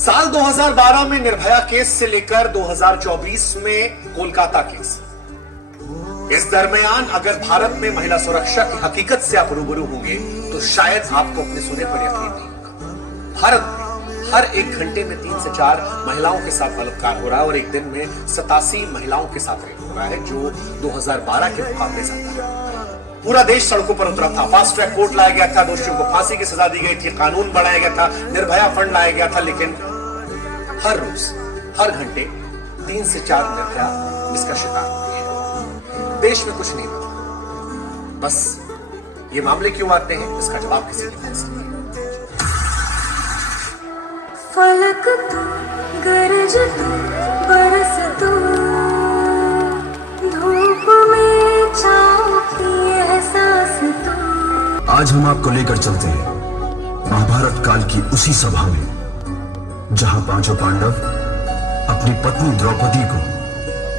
साल 2012 में निर्भया केस से लेकर 2024 में कोलकाता केस। इस दरमियान अगर भारत में महिला सुरक्षा की हकीकत से आप रूबरू होंगे तो शायद आपको अपने सुने पर यकीन नहीं होगा। भारत में हर एक घंटे में 3 से 4 महिलाओं के साथ बलात्कार हो रहा है और एक दिन में 87 महिलाओं के साथ रेप हो रहा है, जो 2012 के मुकाबले ज्यादा है। पूरा देश सड़कों पर उतरा था, फास्ट ट्रैक कोर्ट लाया गया था, दोषियों को फांसी की सजा दी गई थी, कानून बढ़ाया गया था, निर्भया फंड लाया गया था, लेकिन हर रोज हर घंटे 3 से 4 निर्भया इसका शिकार हुई है। देश में कुछ नहीं होता, बस ये मामले क्यों आते हैं इसका जवाब किसी के पास नहीं है। फलक तू, गरज तू, बरस तू, धूप में छाँव की एहसास तू। आज हम आपको लेकर चलते हैं महाभारत काल की उसी सभा में जहां पांचों पांडव अपनी पत्नी द्रौपदी को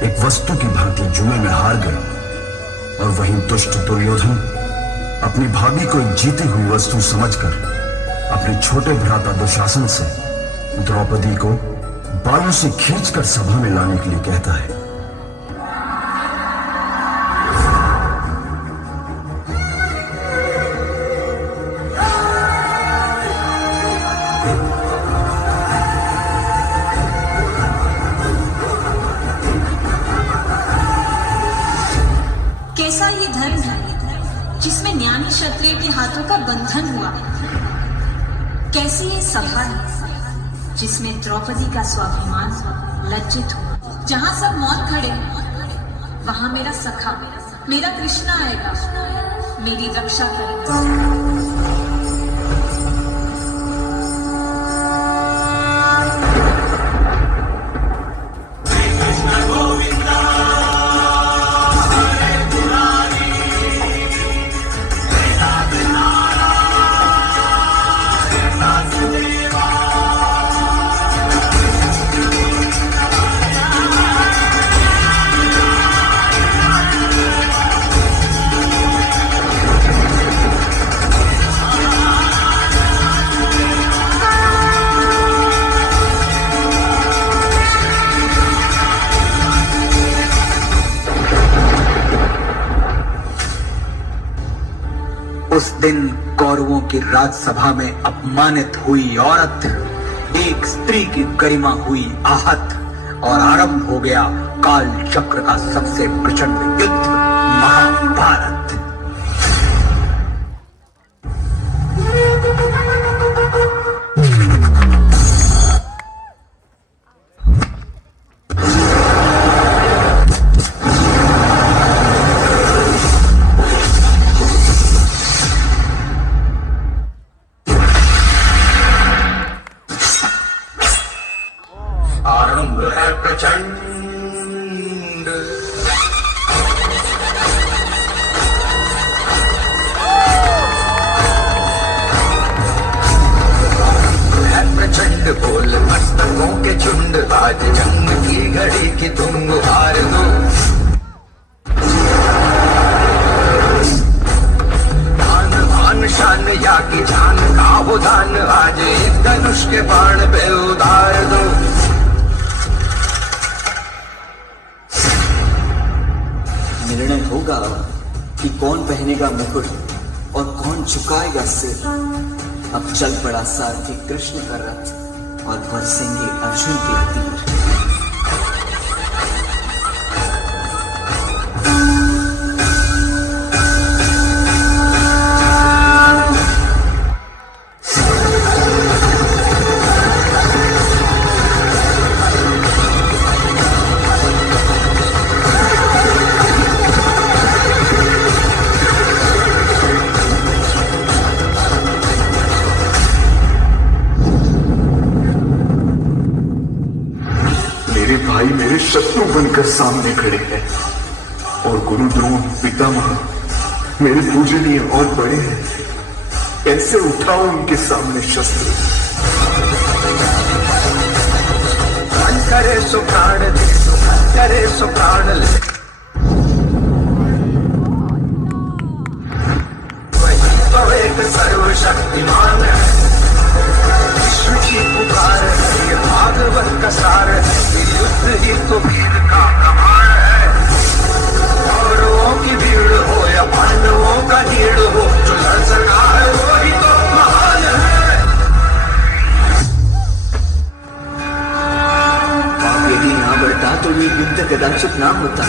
एक वस्तु की भांति जुए में हार गए और वहीं दुष्ट दुर्योधन अपनी भाभी को एक जीती हुई वस्तु समझकर अपने छोटे भ्राता दुशासन से द्रौपदी को बालों से खींचकर सभा में लाने के लिए कहता है। कैसा ये धर्म है जिसमें न्याय क्षत्रिय के हाथों का बंधन हुआ। कैसी ये सभा है जिसमें द्रौपदी का स्वाभिमान लज्जित हुआ। जहां सब मौत खड़े वहां मेरा सखा, मेरा कृष्णा आएगा, मेरी रक्षा करेगा। उस दिन कौरवों की राजसभा में अपमानित हुई औरत, एक स्त्री की गरिमा हुई आहत और आरंभ हो गया काल चक्र का सबसे प्रचंड युद्ध, महाभारत। आरंभ है प्रचंड, प्रचंड बोल मस्तकों के झुंड, आज जंग की घड़ी की तुम गुहार दो। भान भान शान या की जान का हो दान, आज एक धनुष के बाण पे उतार दो। निर्णय होगा कि कौन पहनेगा मुकुट और कौन झुकाएगा सिर। अब चल पड़ा सारथी कृष्ण का रथ और बरसेंगे अर्जुन के तीर। मेरे भाई मेरे शत्रु बनकर सामने खड़े हैं और गुरु द्रोण पितामह मेरे पूजनीय और बड़े हैं। कैसे उठाऊं उनके सामने शस्त्र। मन करे सो प्राण दे, करे सो प्राण ले, वही तो एक सर्वशक्तिमान है, विश्व की पुकार है। दंशित ना होता,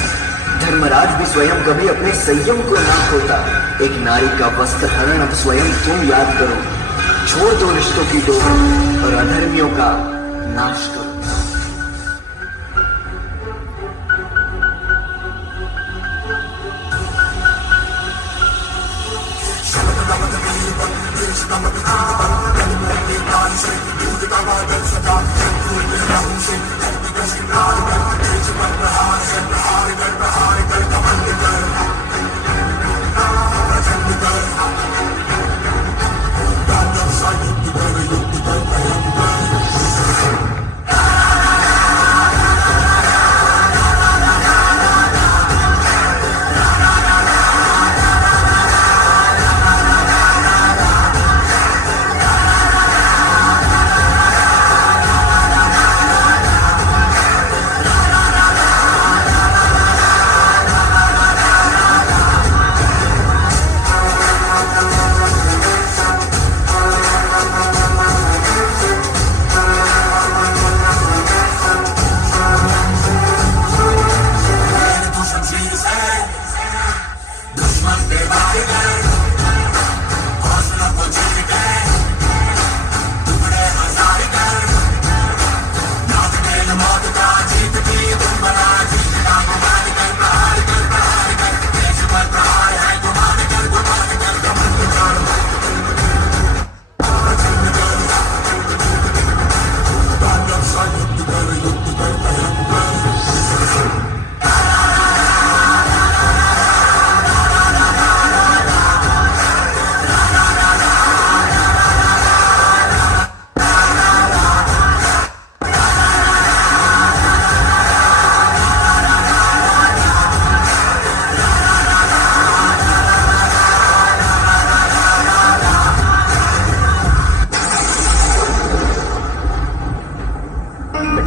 धर्मराज भी स्वयं कभी अपने संयम को ना खोता। एक नारी का वस्त्र हरण अब स्वयं तुम याद करो, छोड़ दो रिश्तों की डोर और अधर्मियों का नाश करो।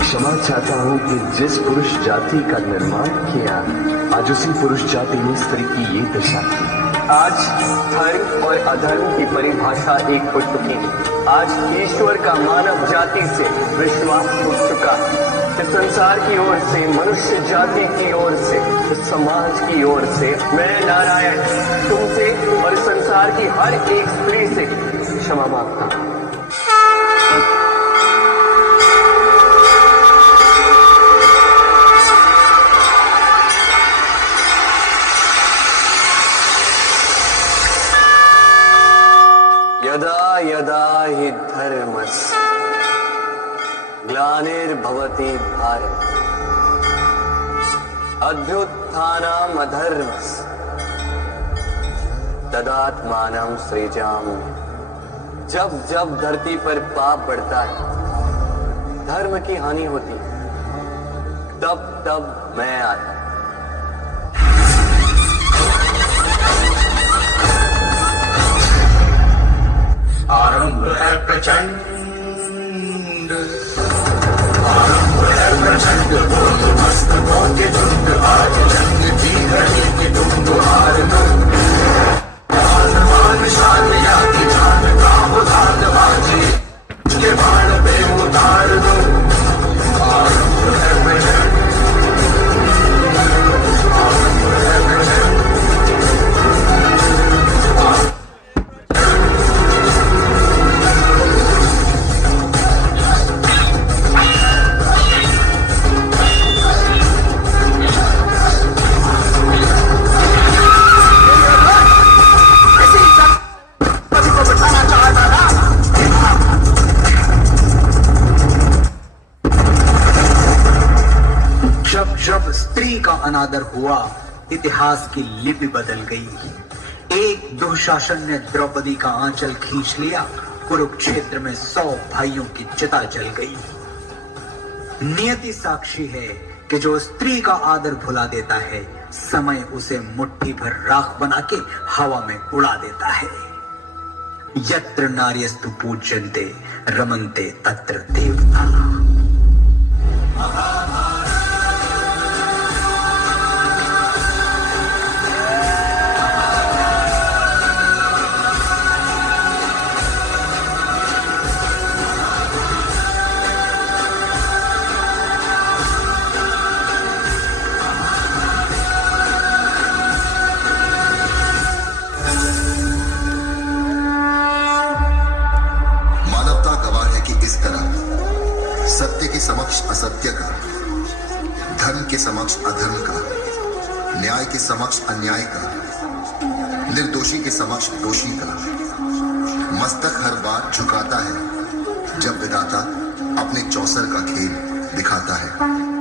क्षमा चाहता हूं कि जिस पुरुष जाति का निर्माण किया, आज उसी पुरुष जाति ने स्त्री की ये दशा की। आज धर्म और अधर्म की परिभाषा एक हो चुकी है। आज ईश्वर का मानव जाति से विश्वास उठ चुका है। इस संसार की ओर से, मनुष्य जाति की ओर से, इस समाज की ओर से मैं नारायण तुमसे और इस संसार की हर एक स्त्री से क्षमा मांगता हूं। यदा यदा हि धर्मस्य ग्लानिर्भवति भारत अभ्युत्थानम् अधर्मस्य तदात्मानं सृजामि। जब जब धरती पर पाप बढ़ता है, धर्म की हानि होती है, तब तब मैं आता। आरंभ है प्रचंड, आरंभ है प्रचंड, बोल मस्तकों के झुंड, आज जंग की घड़ी की धुंधुहार में मान शान या की जान का उदान बाजी के बाण पे उतार दो। आरंभ है प्रचंड, आरंभ है प्रचंड। जब स्त्री का अनादर हुआ, इतिहास की लिपि बदल गई। एक दुशासन ने द्रौपदी का आंचल खींच लिया, कुरुक्षेत्र में 100 भाइयों की चिता जल गई। नियति साक्षी है कि जो स्त्री का आदर भुला देता है, समय उसे मुट्ठी भर राख बना के हवा में उड़ा देता है। यत्र नार्यस्तु पूज्यन्ते रमन्ते तत्र देवता। के समक्ष असत्य का, धर्म के समक्ष अधर्म का, न्याय के समक्ष अन्याय का, निर्दोषी के समक्ष दोषी का। मस्तक हर बार झुकाता है जब विधाता अपने चौसर का खेल दिखाता है।